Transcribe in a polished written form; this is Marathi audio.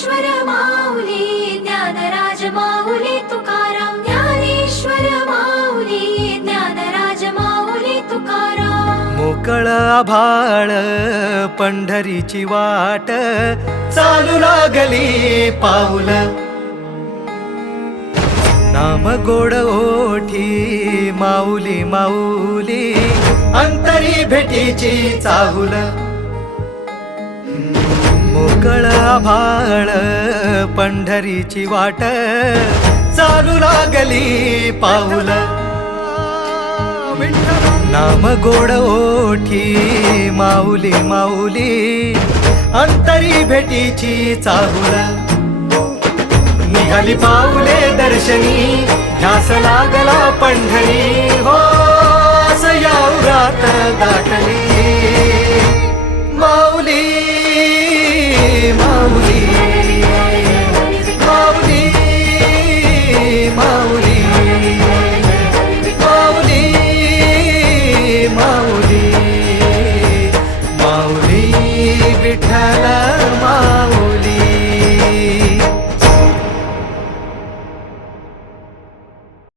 ज्ञानेश्वर माऊली ज्ञानराज माऊली तुकाराम ज्ञानेश्वर माऊली ज्ञानराज माऊली तुकाराम मोकळ आभाळ पंढरीची वाट चालू लागली पाऊल नाम गोड ओठी माऊली माऊली अंतरी भेटीची चाहुल मोकळ आभाळ पंढरीची वाट चालू लागली पाऊल नाम गोड ओठी माऊली माऊली अंतरी भेटीची चाहुल निघाली पाऊले दर्शनी ध्यास लागला पंढरी हो असं या उरात गाठली